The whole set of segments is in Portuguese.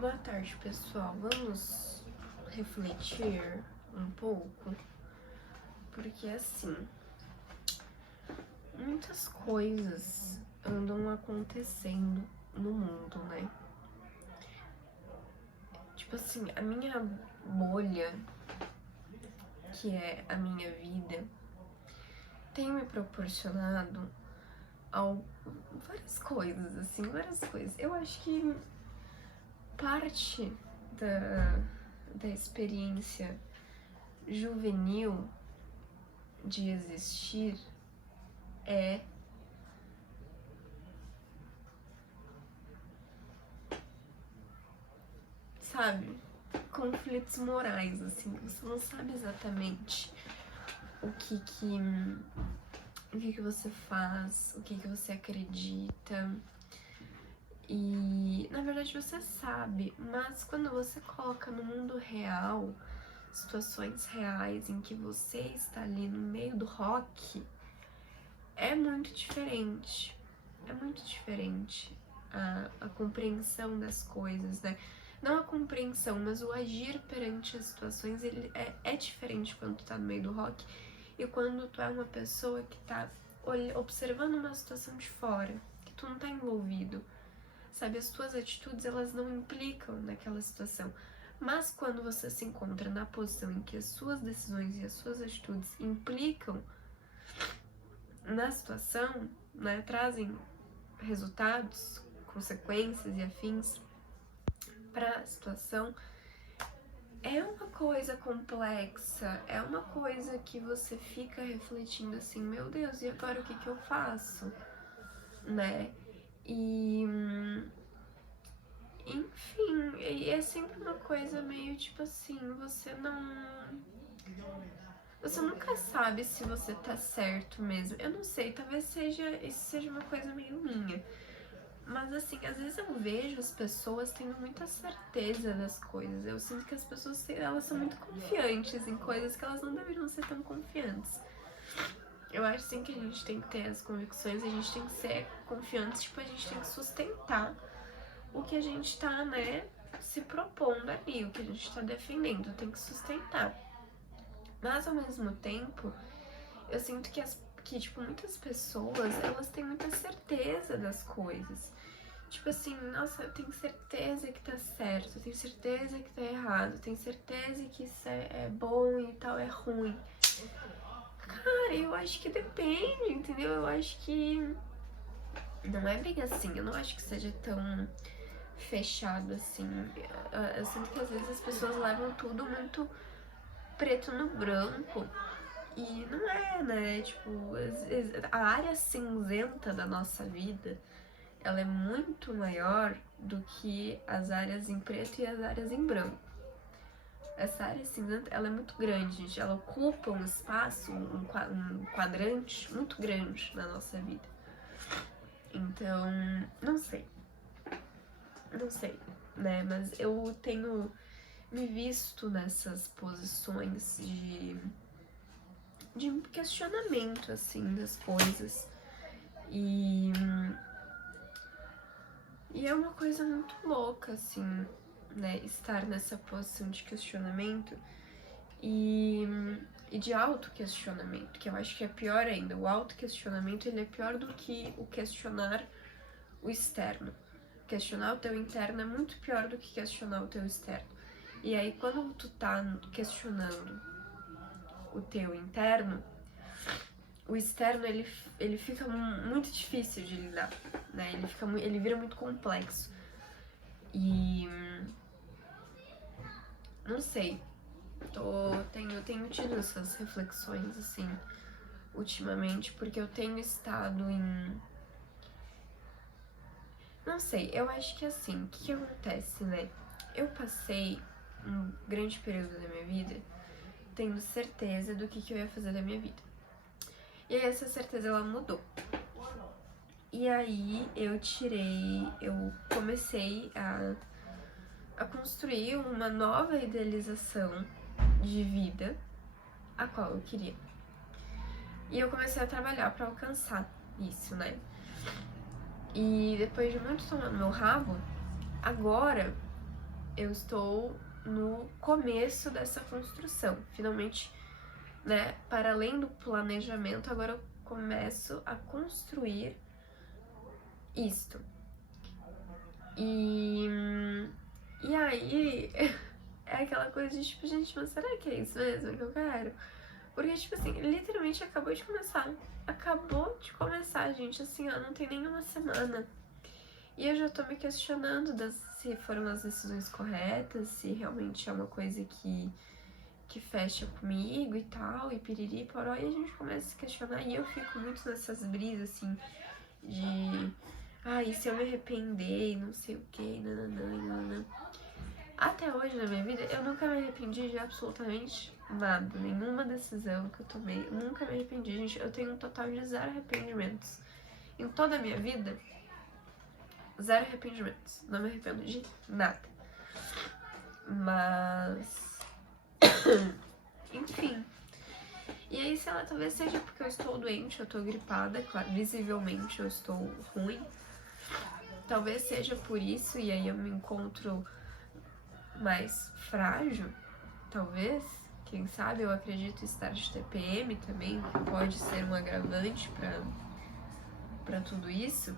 Boa tarde, pessoal. Vamos refletir um pouco, porque assim, muitas coisas andam acontecendo no mundo, né? Tipo assim, a minha bolha, que é a minha vida, tem me proporcionado várias coisas, assim, várias coisas. Eu acho que parte da experiência juvenil de existir é sabe, conflitos morais, assim, você não sabe exatamente o que você faz, o que você acredita. E na verdade você sabe, mas quando você coloca no mundo real situações reais em que você está ali no meio do rock, é muito diferente. É muito diferente a compreensão das coisas, né? Não a compreensão, mas o agir perante as situações, ele é diferente quando tu tá no meio do rock e quando tu é uma pessoa que tá observando uma situação de fora, que tu não tá envolvido, sabe? As tuas atitudes, elas não implicam naquela situação. Mas quando você se encontra na posição em que as suas decisões e as suas atitudes implicam na situação, né, trazem resultados, consequências e afins para a situação, é uma coisa complexa, é uma coisa que você fica refletindo assim, meu Deus, e agora o que eu faço, né? E enfim, e é sempre uma coisa meio tipo assim, você nunca sabe se você tá certo mesmo. Eu não sei, talvez isso seja uma coisa meio minha. Mas assim, às vezes eu vejo as pessoas tendo muita certeza das coisas. Eu sinto que as pessoas, elas são muito confiantes em coisas que elas não deveriam ser tão confiantes. Eu acho sim que a gente tem que ter as convicções, a gente tem que ser confiante, tipo, a gente tem que sustentar o que a gente tá, né, se propondo ali, o que a gente tá defendendo, tem que sustentar. Mas ao mesmo tempo, eu sinto que tipo, muitas pessoas, elas têm muita certeza das coisas. Tipo assim, nossa, eu tenho certeza que tá certo, eu tenho certeza que tá errado, eu tenho certeza que isso é bom e tal, é ruim. Cara, eu acho que depende, entendeu? Eu acho que não é bem assim, eu não acho que seja tão fechado assim. Eu sinto que às vezes as pessoas levam tudo muito preto no branco. E não é, né? Tipo, a área cinzenta da nossa vida, ela é muito maior do que as áreas em preto e as áreas em branco. Essa área cinzenta, ela é muito grande, gente. Ela ocupa um espaço, um quadrante muito grande na nossa vida. Então, não sei. Não sei, né? Mas eu tenho me visto nessas posições de questionamento, assim, das coisas. E é uma coisa muito louca, assim, né? Estar nessa posição de questionamento e de autoquestionamento, que eu acho que é pior ainda. O autoquestionamento, ele é pior do que o questionar o externo. Questionar o teu interno é muito pior do que questionar o teu externo. E aí, quando tu tá questionando o teu interno, o externo, ele fica muito difícil de lidar, né? Ele vira muito complexo. E não sei, tenho tido essas reflexões, assim, ultimamente, porque eu tenho estado em... Não sei, eu acho que assim, o que acontece, né? Eu passei um grande período da minha vida tendo certeza do que eu ia fazer da minha vida. E aí essa certeza, ela mudou. E aí eu comecei a construir uma nova idealização de vida, a qual eu queria. E eu comecei a trabalhar pra alcançar isso, né? E depois de muito tomar no meu rabo, agora eu estou no começo dessa construção. Finalmente, né, para além do planejamento, agora eu começo a construir isto. E aí, é aquela coisa de tipo, gente, mas será que é isso mesmo que eu quero? Porque, tipo assim, literalmente acabou de começar. Acabou de começar, gente, assim, ó, não tem nenhuma semana. E eu já tô me questionando se foram as decisões corretas, se realmente é uma coisa que fecha comigo e tal, e piriri, poró, e a gente começa a se questionar, e eu fico muito nessas brisas, assim, de... e se eu me arrepender, não sei o que, nananã. Até hoje na minha vida, eu nunca me arrependi de absolutamente nada, nenhuma decisão que eu tomei, eu nunca me arrependi, gente, eu tenho um total de 0 arrependimentos. Em toda a minha vida, 0 arrependimentos, não me arrependo de nada. Mas... enfim. E aí, sei lá, talvez seja porque eu estou doente, eu estou gripada, claro, visivelmente eu estou ruim. Talvez seja por isso, e aí eu me encontro mais frágil, talvez. Quem sabe, eu acredito estar de TPM também, que pode ser um agravante pra tudo isso.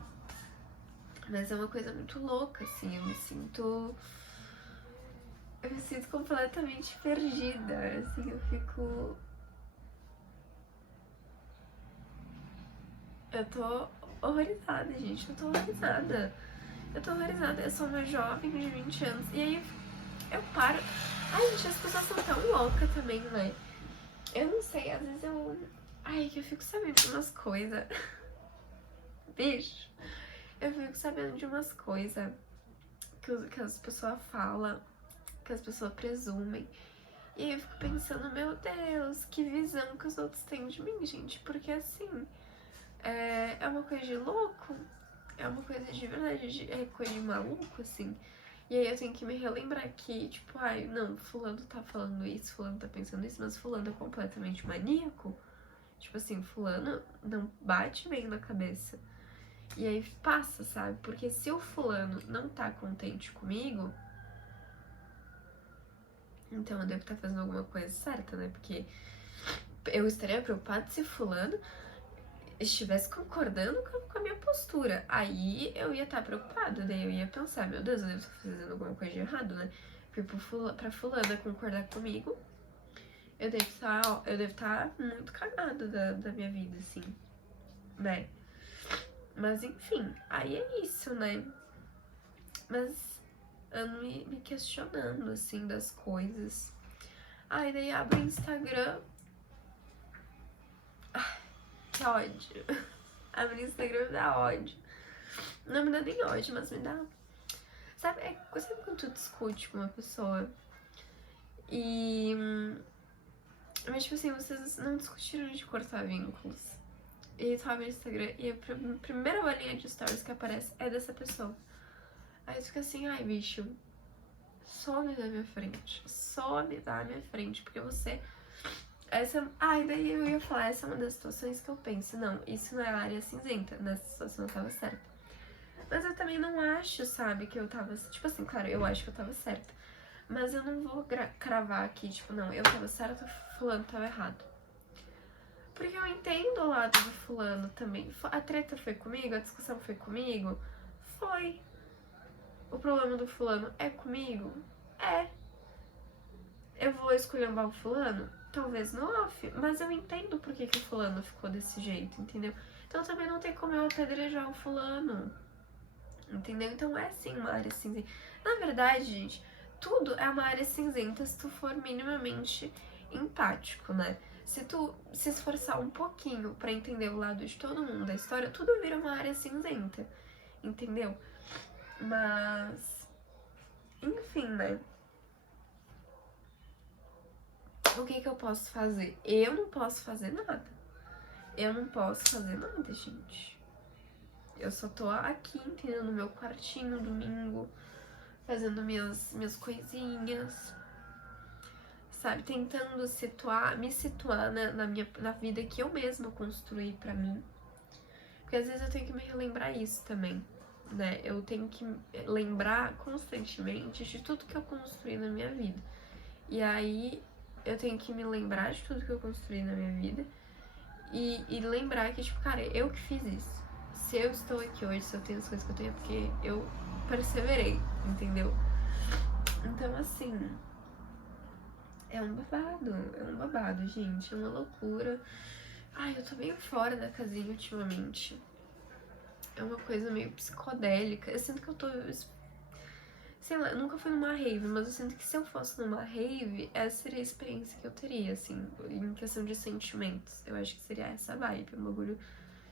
Mas é uma coisa muito louca, assim, eu me sinto completamente perdida, assim, eu fico... Eu tô horrorizada, gente, eu tô horrorizada. Eu sou uma jovem de 20 anos, e aí eu paro... Ai, gente, as pessoas são tão loucas também, né? Eu não sei, às vezes eu... que eu fico sabendo de umas coisas... Bicho, eu fico sabendo de umas coisas que as pessoas falam, que as pessoas presumem. E aí eu fico pensando, meu Deus, que visão que os outros têm de mim, gente. Porque assim, é uma coisa de louco, é uma coisa de verdade, é coisa de maluco, assim. E aí eu tenho que me relembrar que, tipo, não, fulano tá falando isso, fulano tá pensando isso, mas fulano é completamente maníaco. Tipo assim, fulano não bate bem na cabeça. E aí passa, sabe? Porque se o fulano não tá contente comigo, então eu devo estar fazendo alguma coisa certa, né? Porque eu estaria preocupada se fulano estivesse concordando com a minha postura. Aí eu ia estar preocupada, daí eu ia pensar, meu Deus, eu devo estar fazendo alguma coisa de errado, né? Porque pra fulana concordar comigo, eu devo estar muito cagada da minha vida, assim, né? Mas enfim, aí é isso, né? Mas ando me questionando, assim, das coisas. Daí abro o Instagram. Que ódio. Abro o Instagram me dá ódio. Não me dá nem ódio, mas me dá... Sabe quando tu discute com uma pessoa e... Mas, tipo assim, vocês não discutiram de cortar vínculos. E aí tu abre o Instagram e a primeira bolinha de stories que aparece é dessa pessoa. Aí tu fica assim, bicho, some da minha frente. Some da minha frente, porque você... daí eu ia falar, essa é uma das situações que eu penso, não, isso não é a área cinzenta, nessa situação eu tava certa. Mas eu também não acho, sabe, que eu tava... Tipo assim, claro, eu acho que eu tava certa. Mas eu não vou cravar aqui, tipo, não, eu tava certa, fulano tava errado. Porque eu entendo o lado do fulano também. A treta foi comigo, a discussão foi comigo? Foi. O problema do fulano é comigo? É. Eu vou esculhambar o fulano? Talvez no off, mas eu entendo por que o fulano ficou desse jeito, entendeu? Então também não tem como eu apedrejar o fulano, entendeu? Então é sim uma área cinzenta. Na verdade, gente, tudo é uma área cinzenta se tu for minimamente empático, né? Se tu se esforçar um pouquinho pra entender o lado de todo mundo da história, tudo vira uma área cinzenta, entendeu? Mas... enfim, né? O que eu posso fazer? Eu não posso fazer nada. Eu não posso fazer nada, gente. Eu só tô aqui, entendeu? No meu quartinho, domingo, fazendo minhas coisinhas, sabe? Tentando me situar na vida que eu mesma construí pra mim. Porque às vezes eu tenho que me relembrar isso também. né? Eu tenho que lembrar constantemente de tudo que eu construí na minha vida. E aí eu tenho que me lembrar de tudo que eu construí na minha vida e lembrar que, tipo, cara, eu que fiz isso. Se eu estou aqui hoje, se eu tenho as coisas que eu tenho, é porque eu perseverei, entendeu? Então, assim, é um babado, gente, é uma loucura. Ai, eu tô meio fora da casinha ultimamente. É uma coisa meio psicodélica. Eu sinto que eu tô... Sei lá, eu nunca fui numa rave, mas eu sinto que se eu fosse numa rave, essa seria a experiência que eu teria, assim, em questão de sentimentos. Eu acho que seria essa vibe, um bagulho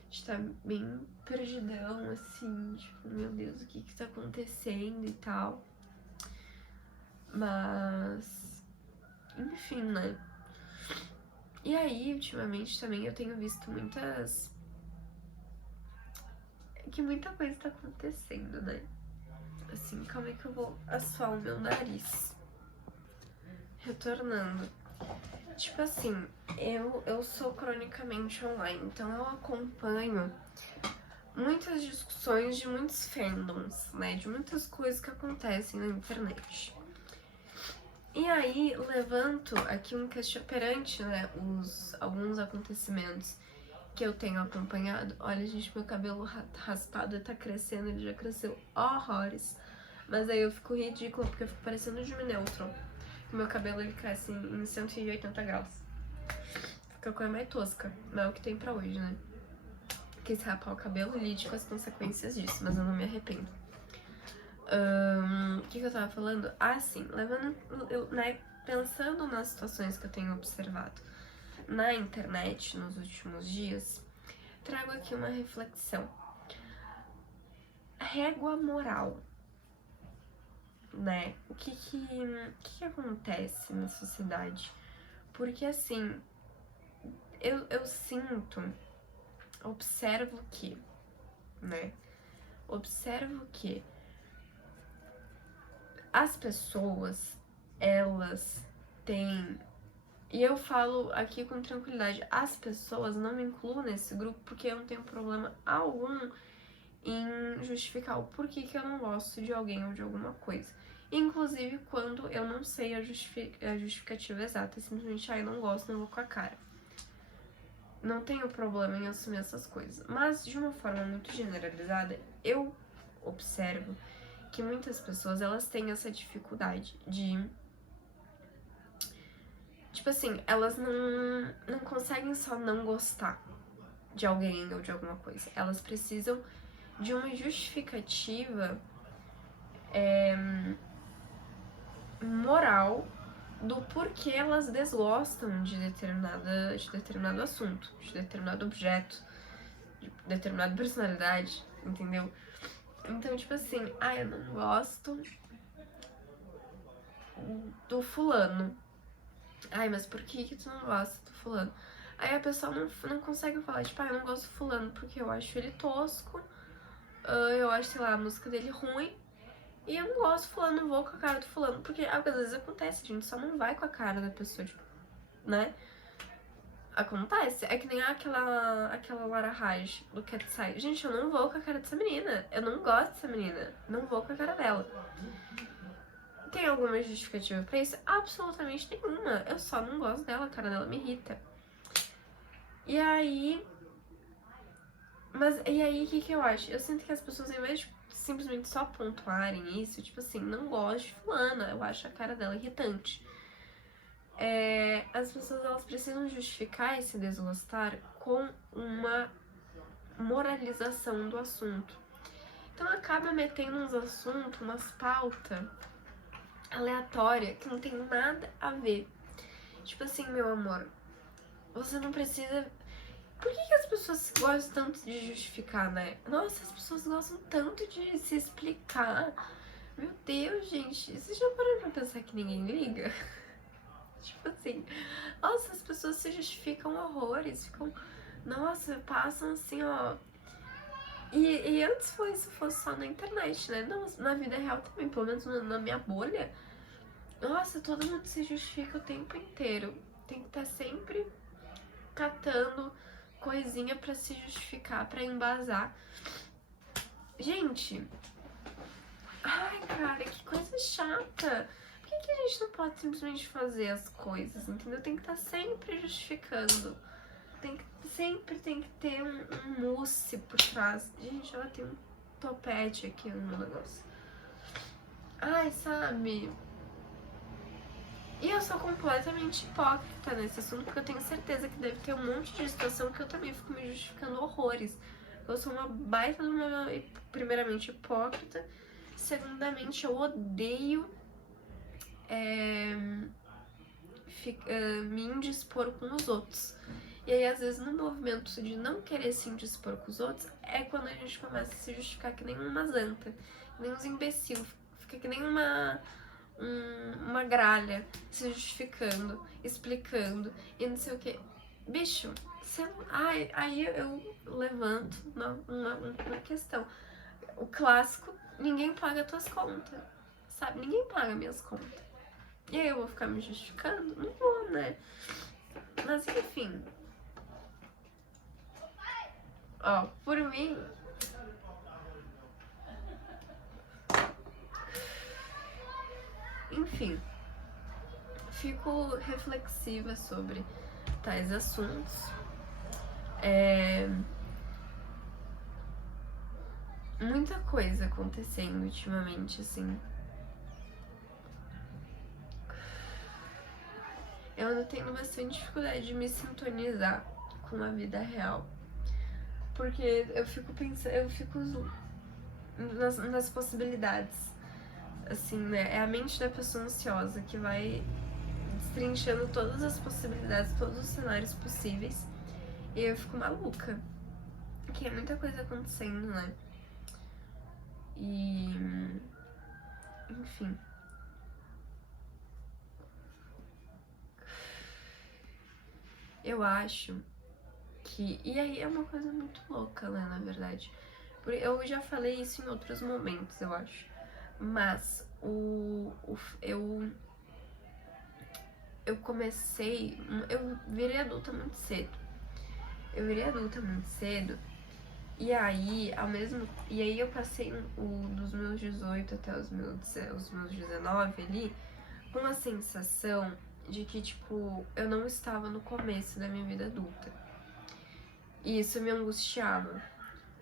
de estar bem perdidão, assim, tipo, meu Deus, o que que tá acontecendo e tal. Mas... enfim, né? E aí, ultimamente, também eu tenho visto que muita coisa tá acontecendo, né? Assim, como é que eu vou assoar o meu nariz? Retornando. Tipo assim, eu sou cronicamente online, então eu acompanho muitas discussões de muitos fandoms, né? De muitas coisas que acontecem na internet. E aí, levanto aqui um perante, né, alguns acontecimentos que eu tenho acompanhado. Olha, gente, meu cabelo raspado tá crescendo, ele já cresceu horrores. Mas aí eu fico ridícula porque eu fico parecendo o Jimmy Neutron. O meu cabelo, ele cresce em 180 graus. Fica a coisa mais tosca, mas é o que tem pra hoje, né? Quis rapar o cabelo e lide com as consequências disso, mas eu não me arrependo. O que eu tava falando? Ah, sim, né, pensando nas situações que eu tenho observado na internet nos últimos dias, trago aqui uma reflexão. Régua moral, né? O que acontece na sociedade? Porque, assim, eu sinto, observo que, né? Observo que as pessoas, elas têm... E eu falo aqui com tranquilidade, as pessoas, não me incluo nesse grupo porque eu não tenho problema algum em justificar o porquê que eu não gosto de alguém ou de alguma coisa. Inclusive quando eu não sei a justificativa exata, simplesmente, eu não gosto, não vou com a cara. Não tenho problema em assumir essas coisas. Mas, de uma forma muito generalizada, eu observo que muitas pessoas, elas têm essa dificuldade de... tipo assim, elas não conseguem só não gostar de alguém ou de alguma coisa. Elas precisam de uma justificativa moral do porquê elas desgostam de determinado assunto, de determinado objeto, de determinada personalidade, entendeu? Então, tipo assim, eu não gosto do fulano. Mas por que tu não gosta do fulano? Aí a pessoa não consegue falar, tipo, eu não gosto do fulano porque eu acho ele tosco, eu acho, sei lá, a música dele ruim, e eu não gosto do fulano, não vou com a cara do fulano, porque às vezes acontece, a gente só não vai com a cara da pessoa, tipo, né? Acontece. É que nem aquela Lara Raj do Cat's Eye. Gente, eu não vou com a cara dessa menina. Eu não gosto dessa menina. Não vou com a cara dela. Tem alguma justificativa pra isso? Absolutamente nenhuma. Eu só não gosto dela, a cara dela me irrita. E aí... e aí, o que eu acho? Eu sinto que as pessoas, em vez de simplesmente só pontuarem isso, tipo assim, não gosto de fulana, eu acho a cara dela irritante. As pessoas, elas precisam justificar esse desgostar com uma moralização do assunto. Então acaba metendo uns assuntos, umas pautas aleatórias que não tem nada a ver. Tipo assim, meu amor, você não precisa... Por que as pessoas gostam tanto de justificar, né? Nossa, as pessoas gostam tanto de se explicar. Meu Deus, gente, vocês já pararam pra pensar que ninguém liga? Tipo assim, nossa, as pessoas se justificam horrores, ficam... Nossa, passam assim, ó... E antes isso fosse só na internet, né? Não, na vida real também, pelo menos na minha bolha. Nossa, todo mundo se justifica o tempo inteiro. Tem que estar sempre catando coisinha pra se justificar, pra embasar. Gente, ai, cara, que coisa chata. Por que a gente não pode simplesmente fazer as coisas, entendeu? Tem que estar sempre justificando. Sempre tem que ter um mousse por trás. Gente, ela tem um topete aqui no meu negócio. Ai, sabe? E eu sou completamente hipócrita nesse assunto, porque eu tenho certeza que deve ter um monte de situação que eu também fico me justificando horrores. Eu sou uma baita de uma, primeiramente, hipócrita. Segundamente, eu odeio me indispor com os outros. E aí, às vezes, no movimento de não querer se indispor com os outros, é quando a gente começa a se justificar que nem uma zanta, que nem uns imbecil, fica que nem uma gralha, se justificando, explicando e não sei o que. Bicho, você não... aí eu levanto uma questão. O clássico, ninguém paga tuas contas, sabe? Ninguém paga minhas contas. E aí eu vou ficar me justificando? Não vou, né? Mas enfim. Ó, por mim... Enfim. Fico reflexiva sobre tais assuntos. Muita coisa acontecendo ultimamente, assim. Eu ando tendo bastante dificuldade de me sintonizar com a vida real. Porque eu fico pensando, eu fico nas possibilidades. Assim, né? É a mente da pessoa ansiosa que vai destrinchando todas as possibilidades, todos os cenários possíveis. E eu fico maluca. Porque é muita coisa acontecendo, né? E... enfim. Eu acho que... E aí é uma coisa muito louca, né, na verdade. Eu já falei isso em outros momentos, eu acho. Mas eu comecei... Eu virei adulta muito cedo. E aí, eu passei dos meus 18 até os meus 19 ali, com a sensação de que, tipo, eu não estava no começo da minha vida adulta. E isso me angustiava.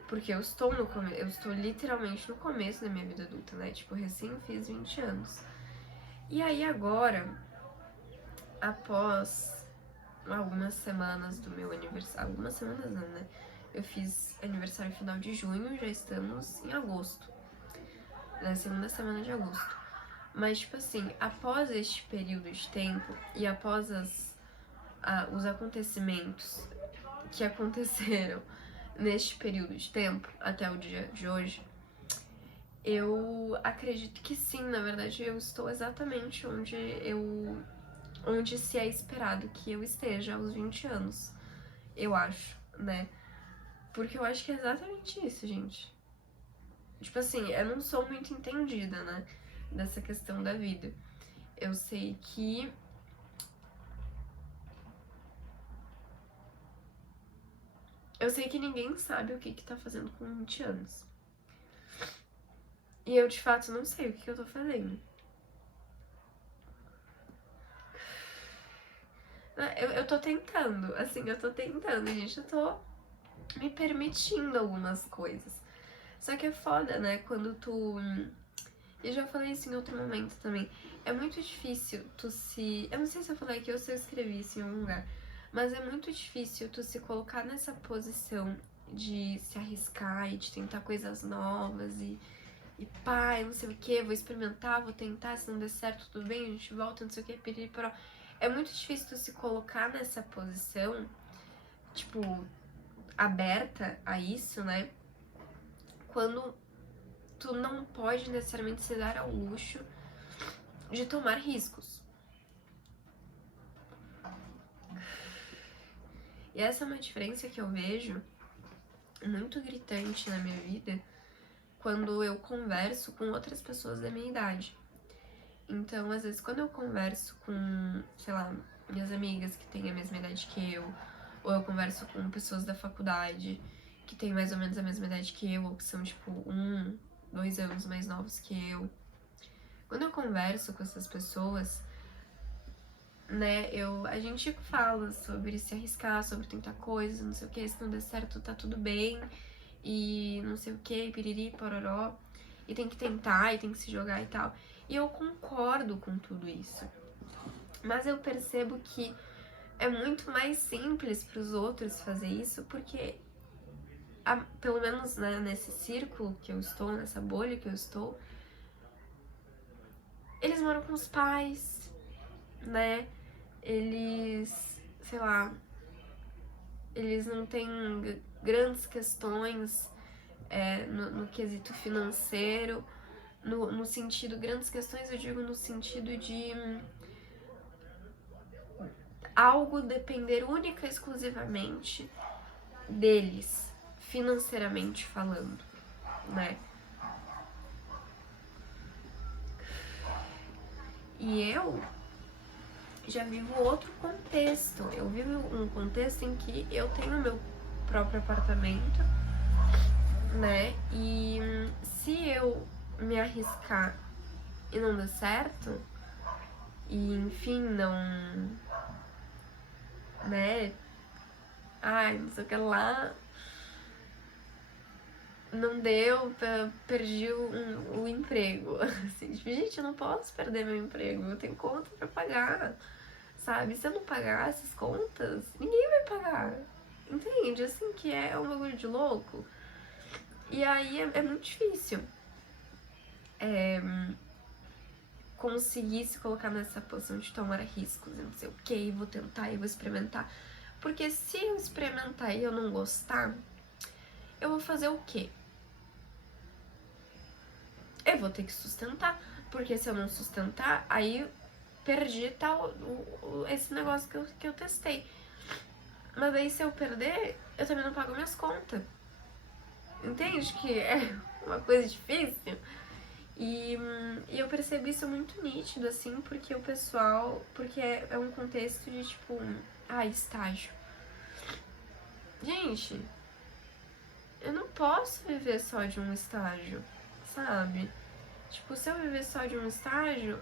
Porque eu estou literalmente no começo da minha vida adulta, né? Tipo, recém fiz 20 anos. E aí agora, após algumas semanas do meu aniversário, algumas semanas não, né? Eu fiz aniversário final de junho, já estamos em agosto, na segunda semana de agosto. Mas, tipo assim, após este período de tempo e após os acontecimentos que aconteceram neste período de tempo, até o dia de hoje, eu acredito que sim, na verdade, eu estou exatamente onde se é esperado que eu esteja aos 20 anos, eu acho, né? Porque eu acho que é exatamente isso, gente. Tipo assim, eu não sou muito entendida, né, dessa questão da vida. Eu sei que ninguém sabe o que tá fazendo com 20 anos. E eu, de fato, não sei o que eu tô fazendo. Eu tô tentando, assim, gente. Eu tô me permitindo algumas coisas. Só que é foda, né, quando tu... E já falei isso em outro momento também. É muito difícil tu se... Eu não sei se eu falei aqui ou se eu escrevi isso em algum lugar. Mas é muito difícil tu se colocar nessa posição de se arriscar e de tentar coisas novas e pá, eu não sei o que, vou experimentar, vou tentar, se não der certo, tudo bem, a gente volta, não sei o que, piriri-poró. É muito difícil tu se colocar nessa posição, tipo, aberta a isso, né? Quando tu não pode necessariamente se dar ao luxo de tomar riscos. E essa é uma diferença que eu vejo muito gritante na minha vida quando eu converso com outras pessoas da minha idade. Então, às vezes, quando eu converso com, sei lá, minhas amigas que têm a mesma idade que eu, ou eu converso com pessoas da faculdade que tem mais ou menos a mesma idade que eu, ou que são, tipo, 2 anos mais novos que eu. Quando eu converso com essas pessoas, né, a gente fala sobre se arriscar, sobre tentar coisas, não sei o que, se não der certo tá tudo bem, e não sei o que, piriri, pororó, e tem que tentar, e tem que se jogar e tal. E eu concordo com tudo isso. Mas eu percebo que é muito mais simples para os outros fazer isso, porque, pelo menos, né, nesse círculo que eu estou, nessa bolha que eu estou, eles moram com os pais, né? Eles, sei lá, eles não têm grandes questões no quesito financeiro, no sentido, grandes questões eu digo no sentido de algo depender única e exclusivamente deles, financeiramente falando, né? E eu já vivo outro contexto. Eu vivo um contexto em que eu tenho meu próprio apartamento, né? E se eu me arriscar e não der certo, e enfim, não, né? Ai, não sei o que lá, não deu, perdi o emprego. Assim, tipo, gente, eu não posso perder meu emprego, eu tenho conta pra pagar, sabe? Se eu não pagar essas contas, ninguém vai pagar. Entende? Assim, que é um bagulho de louco. E aí é muito difícil conseguir se colocar nessa posição de tomar riscos, e não sei o que, vou tentar e vou experimentar. Porque se eu experimentar e eu não gostar, eu vou fazer o quê? Eu vou ter que sustentar, porque se eu não sustentar, aí perdi esse negócio que eu testei. Mas aí se eu perder, eu também não pago minhas contas. Entende que é uma coisa difícil? E eu percebi isso muito nítido, assim, porque o pessoal... Porque é um contexto de, tipo... estágio. Gente, eu não posso viver só de um estágio, sabe? Tipo, se eu viver só de um estágio,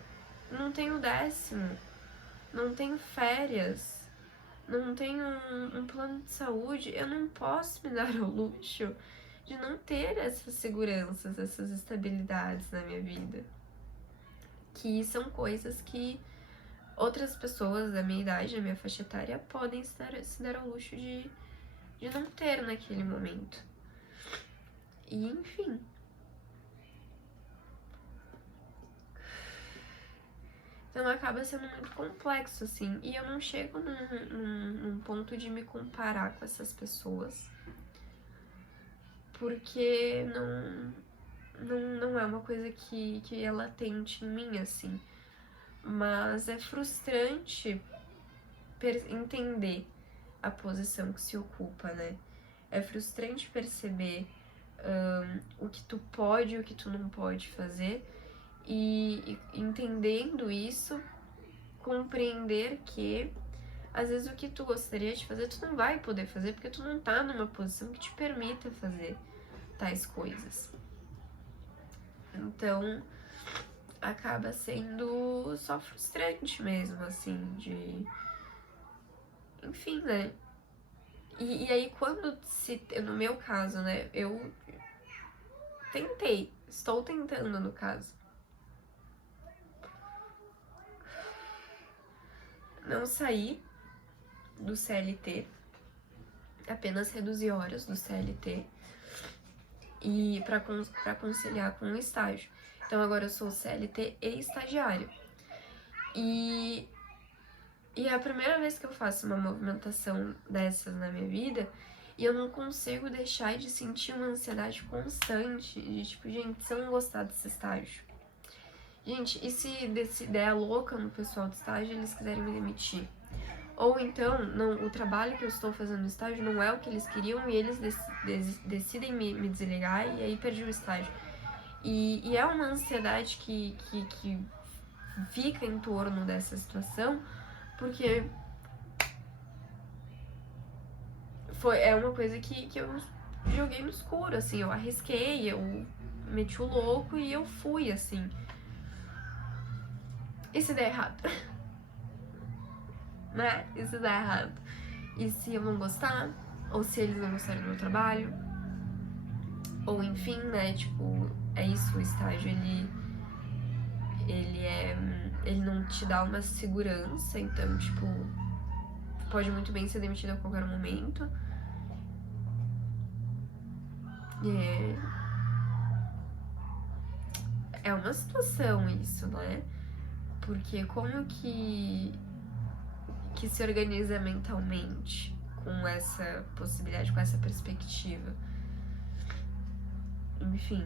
não tenho 10º, não tenho férias, não tenho um plano de saúde, eu não posso me dar ao luxo de não ter essas seguranças, essas estabilidades na minha vida. Que são coisas que outras pessoas da minha idade, da minha faixa etária, podem se dar ao luxo de não ter naquele momento. E enfim. Então acaba sendo muito complexo, assim. E eu não chego num ponto de me comparar com essas pessoas. Porque não é uma coisa que é latente em mim, assim. Mas é frustrante entender a posição que se ocupa, né? É frustrante perceber o que tu pode e o que tu não pode fazer. E entendendo isso, compreender que às vezes o que tu gostaria de fazer, tu não vai poder fazer porque tu não tá numa posição que te permita fazer tais coisas. Então, acaba sendo só frustrante mesmo, assim, de... Enfim, né? E aí, no meu caso, né, eu estou tentando, no caso, não sair do CLT, apenas reduzir horas do CLT e para conciliar com o estágio. Então agora eu sou CLT e estagiário. E é a primeira vez que eu faço uma movimentação dessas na minha vida e eu não consigo deixar de sentir uma ansiedade constante de tipo, gente, se eu não gostar desse estágio, gente, e se desse ideia louca no pessoal do estágio eles quiserem me demitir? Ou então, o trabalho que eu estou fazendo no estágio não é o que eles queriam e eles decidem me desligar e aí perdi o estágio. E é uma ansiedade que fica em torno dessa situação, porque é uma coisa que eu joguei no escuro, assim, eu arrisquei, eu meti o louco e eu fui, assim. E se der errado? Né? E se der errado? E se eu não gostar? Ou se eles não gostarem do meu trabalho? Ou enfim, né, tipo, é isso, o estágio, ele não te dá uma segurança, então, tipo, pode muito bem ser demitido a qualquer momento. É uma situação isso, né? Porque como que se organiza mentalmente com essa possibilidade, com essa perspectiva? Enfim.